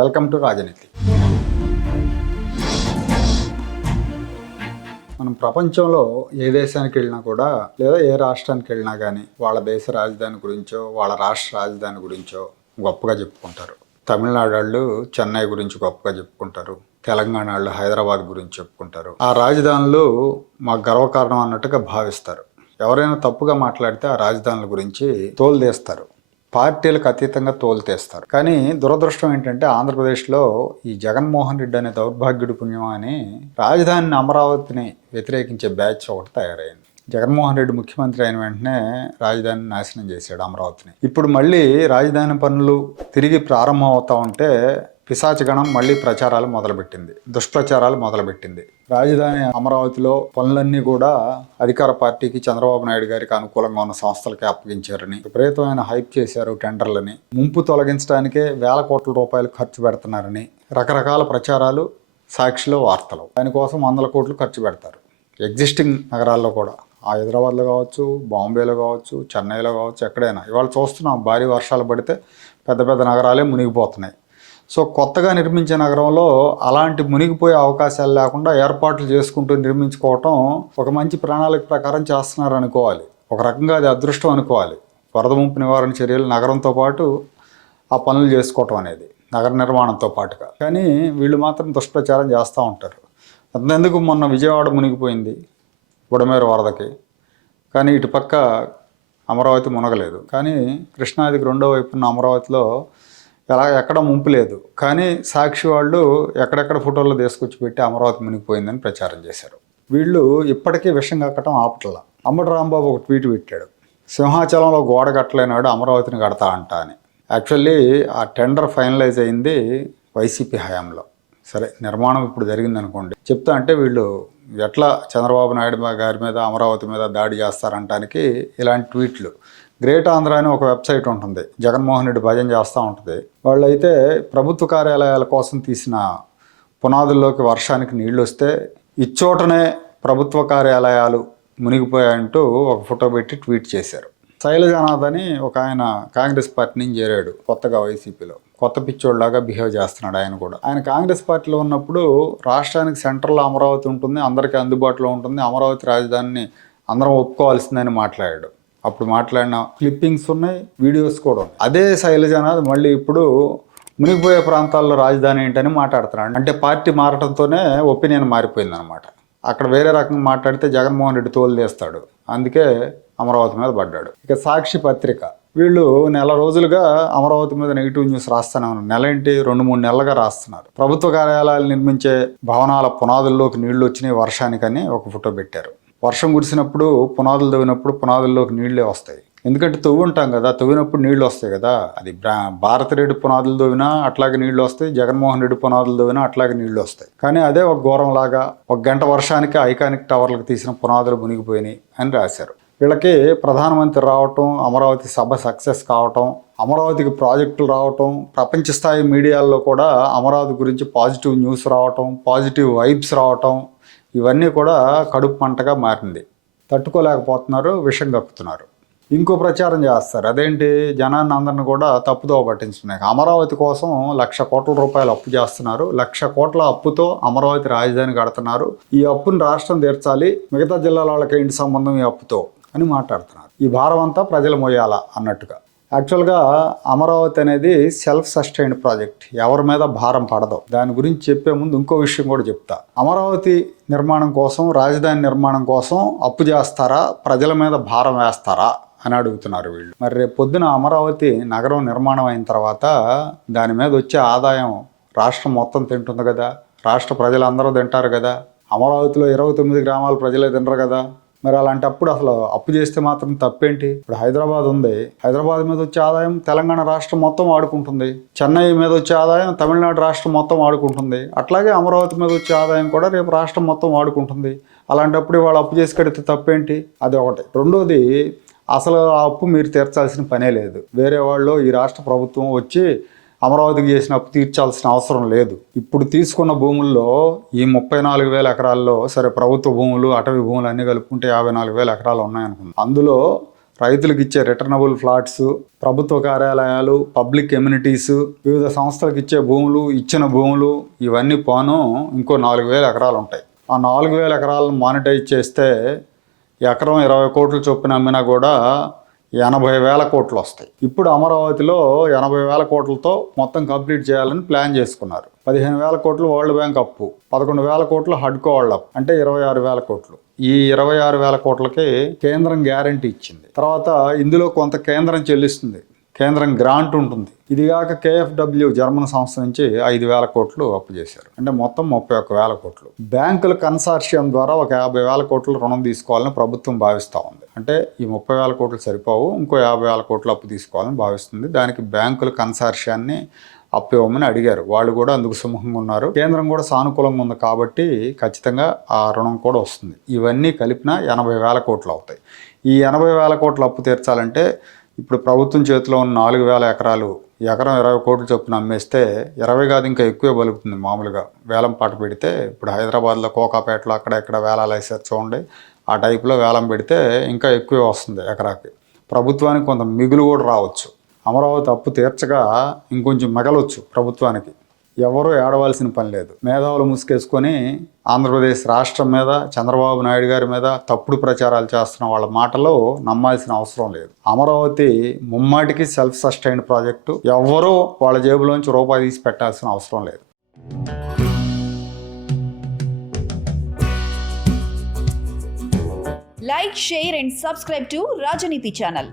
Welcome to రాజనీతి. మనం ప్రపంచంలో ఏ దేశానికి వెళ్ళినా కూడా లేదా ఏ రాష్ట్రానికి వెళ్ళినా కానీ వాళ్ళ దేశ రాజధాని గురించో వాళ్ళ రాష్ట్ర రాజధాని గురించో గొప్పగా చెప్పుకుంటారు. తమిళనాడు వాళ్ళు చెన్నై గురించి గొప్పగా చెప్పుకుంటారు. తెలంగాణ వాళ్ళు హైదరాబాద్ గురించి చెప్పుకుంటారు. ఆ రాజధానులు మాకు గర్వకారణం అన్నట్టుగా భావిస్తారు. ఎవరైనా తప్పుగా మాట్లాడితే ఆ రాజధానుల గురించి తోలుదేస్తారు పార్టీలకు అతీతంగా తోలుతేస్తారు. కానీ దురదృష్టం ఏంటంటే ఆంధ్రప్రదేశ్లో ఈ జగన్మోహన్ రెడ్డి అనే దౌర్భాగ్యుడు పుణ్యం అని రాజధానిని అమరావతిని వ్యతిరేకించే బ్యాచ్ ఒకటి తయారైంది. జగన్మోహన్ రెడ్డి ముఖ్యమంత్రి అయిన వెంటనే రాజధానిని నాశనం చేశాడు అమరావతిని. ఇప్పుడు మళ్ళీ రాజధాని పనులు తిరిగి ప్రారంభం అవుతా ఉంటే పిశాచగణం మళ్ళీ ప్రచారాలు మొదలుపెట్టింది. దుష్ప్రచారాలు మొదలుపెట్టింది. రాజధాని అమరావతిలో పనులన్నీ కూడా అధికార పార్టీకి చంద్రబాబు నాయుడు గారికి అనుకూలంగా ఉన్న సంస్థలకి అప్పగించారని విపరీతమైన హైప్ చేశారు టెండర్లని ముంపు తొలగించడానికే వేల కోట్ల రూపాయలు ఖర్చు పెడుతున్నారని రకరకాల ప్రచారాలు సాక్షిలో వార్తలు. దానికోసం వందల కోట్లు ఖర్చు పెడతారు. ఎగ్జిస్టింగ్ నగరాల్లో కూడా. ఆ హైదరాబాద్లో కావచ్చు బాంబేలో కావచ్చు చెన్నైలో కావచ్చు ఎక్కడైనా. ఇవాళ చూస్తున్నాం భారీ వర్షాలు పడితే పెద్ద పెద్ద నగరాలే మునిగిపోతున్నాయి. సో కొత్తగా నిర్మించే నగరంలో అలాంటి మునిగిపోయే అవకాశాలు లేకుండా ఏర్పాట్లు చేసుకుంటూ నిర్మించుకోవటం ఒక మంచి ప్రణాళిక ప్రకారం చేస్తున్నారు అనుకోవాలి. ఒక రకంగా అది అదృష్టం అనుకోవాలి. వరద ముంపు నివారణ చర్యలు నగరంతో పాటు ఆ పనులు చేసుకోవటం అనేది నగర నిర్మాణంతో పాటుగా. కానీ వీళ్ళు మాత్రం దుష్ప్రచారం చేస్తూ ఉంటారు. అంతెందుకు మొన్న విజయవాడ మునిగిపోయింది బుడమేర వరదకి. కానీ ఇటు పక్క అమరావతి మునగలేదు. కానీ కృష్ణాదికి రెండో వైపున్న అమరావతిలో ఎలా ఎక్కడ ముంపు లేదు. కానీ సాక్షి వాళ్ళు ఎక్కడెక్కడ ఫోటోలు తీసుకొచ్చి పెట్టి అమరావతి మునిగిపోయిందని ప్రచారం చేశారు. వీళ్ళు ఇప్పటికీ విషం కక్కటం ఆపట్ల. అమ్మడు రాంబాబు ఒక ట్వీట్ పెట్టాడు. సింహాచలంలో గోడ కట్టలేనాడు అమరావతిని కడతా అంట అని. యాక్చువల్లీ ఆ టెండర్ ఫైనలైజ్ అయింది వైసీపీ హయాంలో. సరే నిర్మాణం ఇప్పుడు జరిగింది అనుకోండి చెప్తా అంటే వీళ్ళు ఎట్లా చంద్రబాబు నాయుడు గారి మీద అమరావతి మీద దాడి చేస్తారంటానికి ఇలాంటి ట్వీట్లు. గ్రేట్ ఆంధ్ర అని ఒక వెబ్సైట్ ఉంటుంది. జగన్మోహన్ రెడ్డి భజన చేస్తూ ఉంటుంది. వాళ్ళైతే ప్రభుత్వ కార్యాలయాల కోసం తీసిన పునాదుల్లోకి వర్షానికి నీళ్ళు వస్తే ఇచ్చోటనే ప్రభుత్వ కార్యాలయాలు మునిగిపోయాయంటూ ఒక ఫోటో పెట్టి ట్వీట్ చేశారు. శైలజనాథ్ అని ఒక ఆయన కాంగ్రెస్ పార్టీ నుంచి చేరాడు కొత్తగా వైసీపీలో. కొత్త పిచ్చోళ్ళలాగా బిహేవ్ చేస్తున్నాడు ఆయన కూడా. ఆయన కాంగ్రెస్ పార్టీలో ఉన్నప్పుడు రాష్ట్రానికి సెంట్రల్లో అమరావతి ఉంటుంది అందరికీ అందుబాటులో ఉంటుంది అమరావతి రాజధానిని అందరం ఒప్పుకోవాల్సిందని మాట్లాడాడు. అప్పుడు మాట్లాడిన. క్లిప్పింగ్స్ ఉన్నాయి వీడియోస్ కూడా ఉన్నాయి. అదే శైలజానాథ్ మళ్ళీ ఇప్పుడు మునిగిపోయే ప్రాంతాల్లో రాజధాని ఏంటని మాట్లాడుతున్నాడు. అంటే పార్టీ మారటంతోనే ఒపీనియన్ మారిపోయిందనమాట అక్కడ వేరే రకంగా మాట్లాడితే జగన్మోహన్ రెడ్డి తోలు తీస్తాడు. అందుకే అమరావతి మీద పడ్డాడు. ఇక సాక్షి పత్రిక. వీళ్ళు నెల రోజులుగా అమరావతి మీద నెగిటివ్ న్యూస్ రాస్తూనే ఉన్నారు. నెల ఏంటి? రెండు మూడు నెలలుగా రాస్తున్నారు. ప్రభుత్వ కార్యాలయాలు నిర్మించే భవనాల పునాదుల్లోకి నీళ్ళు వచ్చినాయి వర్షానికని ఒక ఫోటో పెట్టారు. వర్షం కురిసినప్పుడు పునాదులు తవ్వినప్పుడు పునాదుల్లోకి నీళ్ళే వస్తాయి. ఎందుకంటే తవ్వి ఉంటాం కదా తవ్వినప్పుడు నీళ్ళు వస్తాయి కదా. అది భారత రెడ్డి పునాదులు తవ్వినా అట్లాగే నీళ్ళు వస్తాయి జగన్మోహన్ రెడ్డి పునాదులు తవ్వినా అట్లాగే నీళ్ళు వస్తాయి. కానీ అదే ఒక ఘోరంలాగా ఒక గంట వర్షానికి ఐకానిక్ టవర్లకు తీసిన పునాదులు మునిగిపోయినాయి అని రాశారు. వీళ్ళకి ప్రధానమంత్రి రావటం అమరావతి సభ సక్సెస్ కావటం అమరావతికి ప్రాజెక్టులు రావటం ప్రపంచ స్థాయి మీడియాల్లో కూడా అమరావతి గురించి పాజిటివ్ న్యూస్ రావటం పాజిటివ్ వైబ్స్ రావటం ఇవన్నీ కూడా కడుపు మంటగా మారింది. తట్టుకోలేకపోతున్నారు విషం కక్కుతున్నారు. ఇంకో ప్రచారం చేస్తారు. అదేంటి? జనాన్ని అందరిని కూడా తప్పుదో పట్టించున్నాయి అమరావతి కోసం లక్ష కోట్ల రూపాయలు అప్పు చేస్తున్నారు. లక్ష కోట్ల అప్పుతో అమరావతి రాజధాని కడుతున్నారు. ఈ అప్పును రాష్ట్రం తీర్చాలి. మిగతా జిల్లాల వాళ్ళకి ఏంటి సంబంధం ఈ అప్పుతో? అని మాట్లాడుతున్నారు. ఈ భారం అంతా ప్రజలు మోయాలా అన్నట్టుగా. యాక్చువల్గా అమరావతి అనేది సెల్ఫ్ సస్టైన్డ్ ప్రాజెక్ట్. ఎవరి మీద భారం పడదు. దాని గురించి చెప్పే ముందు ఇంకో విషయం కూడా చెప్తా. అమరావతి నిర్మాణం కోసం రాజధాని నిర్మాణం కోసం అప్పు చేస్తారా? ప్రజల మీద భారం వేస్తారా? అని అడుగుతున్నారు వీళ్ళు. మరి రేపు పొద్దున అమరావతి నగరం నిర్మాణం అయిన తర్వాత దాని మీద వచ్చే ఆదాయం రాష్ట్రం మొత్తం తింటుంది కదా. రాష్ట్ర ప్రజలందరూ తింటారు కదా. అమరావతిలో ఇరవై తొమ్మిది గ్రామాల ప్రజలే తినరు కదా. మరి అలాంటప్పుడు అసలు అప్పు చేస్తే మాత్రం తప్పేంటి? ఇప్పుడు హైదరాబాద్ ఉంది. హైదరాబాద్ మీద వచ్చే ఆదాయం తెలంగాణ రాష్ట్రం మొత్తం వాడుకుంటుంది చెన్నై మీద వచ్చే ఆదాయం తమిళనాడు రాష్ట్రం మొత్తం వాడుకుంటుంది అట్లాగే అమరావతి మీద వచ్చే ఆదాయం కూడా రేపు రాష్ట్రం మొత్తం వాడుకుంటుంది అలాంటప్పుడు వాళ్ళు అప్పు చేసి కడితే తప్పేంటి? అది ఒకటి. రెండోది అసలు ఆ అప్పు మీరు తీర్చాల్సిన పనే లేదు. వేరే వాళ్ళు ఈ రాష్ట్ర ప్రభుత్వం వచ్చి అమరావతికి చేసిన అప్పు తీర్చాల్సిన అవసరం లేదు. ఇప్పుడు తీసుకున్న భూముల్లో ఈ ముప్పై నాలుగు వేల ఎకరాల్లో సరే ప్రభుత్వ భూములు అటవీ భూములు అన్నీ కలుపుకుంటే యాభై నాలుగు వేల ఎకరాలు ఉన్నాయనుకుందాం. అందులో రైతులకు ఇచ్చే రిటర్నబుల్ ఫ్లాట్స్ ప్రభుత్వ కార్యాలయాలు పబ్లిక్ ఎమ్యూనిటీస్ వివిధ సంస్థలకు ఇచ్చే భూములు ఇచ్చిన భూములు ఇవన్నీ పోను ఇంకో నాలుగు వేల ఎకరాలు ఉంటాయి. ఆ నాలుగు వేల ఎకరాలను మానిటైజ్ చేస్తే ఎకరం ఇరవై కోట్లు చొప్పున అమ్మినా కూడా ఎనభై వేల కోట్లు వస్తాయి. ఇప్పుడు అమరావతిలో ఎనభై వేల కోట్లతో మొత్తం కంప్లీట్ చేయాలని ప్లాన్ చేసుకున్నారు. పదిహేను వేల కోట్లు వరల్డ్ బ్యాంక్ అప్పు పదకొండు వేల కోట్లు హడ్కో వాళ్ళ అప్పు అంటే ఇరవై ఆరు వేల కోట్లు. ఈ ఇరవై ఆరు వేల కోట్లకి కేంద్రం గ్యారంటీ ఇచ్చింది. తర్వాత ఇందులో కొంత కేంద్రం చెల్లిస్తుంది. కేంద్రం గ్రాంట్ ఉంటుంది. ఇదిగాక కేఎఫ్డబ్ల్యూ జర్మన్ సంస్థ నుంచి ఐదు వేల కోట్లు అప్పు చేశారు. అంటే మొత్తం ముప్పై ఒక్క వేల కోట్లు. బ్యాంకుల కన్సార్షియం ద్వారా ఒక యాభై వేల కోట్లు రుణం తీసుకోవాలని ప్రభుత్వం భావిస్తూ ఉంది. అంటే ఈ ముప్పై వేల కోట్లు సరిపోవు ఇంకో యాభై వేల కోట్లు అప్పు తీసుకోవాలని భావిస్తుంది. దానికి బ్యాంకుల కన్సార్షియాన్ని అప్పు ఇవ్వమని అడిగారు. వాళ్ళు కూడా అందుకు సుముఖంగా ఉన్నారు. కేంద్రం కూడా సానుకూలంగా ఉంది కాబట్టి ఖచ్చితంగా ఆ రుణం కూడా వస్తుంది. ఇవన్నీ కలిపిన ఎనభై వేల కోట్లు అవుతాయి. ఈ ఎనభై వేల కోట్ల అప్పు తీర్చాలంటే ఇప్పుడు ప్రభుత్వం చేతిలో ఉన్న నాలుగు వేల ఎకరాలు ఎకరం ఇరవై కోట్లు చొప్పున అమ్మేస్తే ఇరవై కాదు ఇంకా ఎక్కువే బలుకుతుంది మామూలుగా. వేలం పాట పెడితే ఇప్పుడు హైదరాబాద్లో కోకాపేటలో అక్కడ ఇక్కడ వేలాలు వేసారు చూడండి. ఆ టైపులో వేలం పెడితే ఇంకా ఎక్కువే వస్తుంది ఎకరాకి. ప్రభుత్వానికి కొంత మిగులు కూడా రావచ్చు. అమరావతి అప్పు తీర్చగా ఇంకొంచెం మిగలొచ్చు ప్రభుత్వానికి. ఎవరూ ఏడవలసిన పని లేదు. మేధావులు ముసుకేసుకొని ఆంధ్రప్రదేశ్ రాష్ట్రం మీద చంద్రబాబు నాయుడు గారి మీద తప్పుడు ప్రచారాలు చేస్తున్న వాళ్ళ మాటలు నమ్మాల్సిన అవసరం లేదు. అమరావతి ముమ్మాటికి సెల్ఫ్ సస్టైన్ ప్రాజెక్టు ఎవరూ వాళ్ళ జేబులోంచి రూపాయి తీసి పెట్టాల్సిన అవసరం లేదు. Like share and subscribe to Rajaneeti channel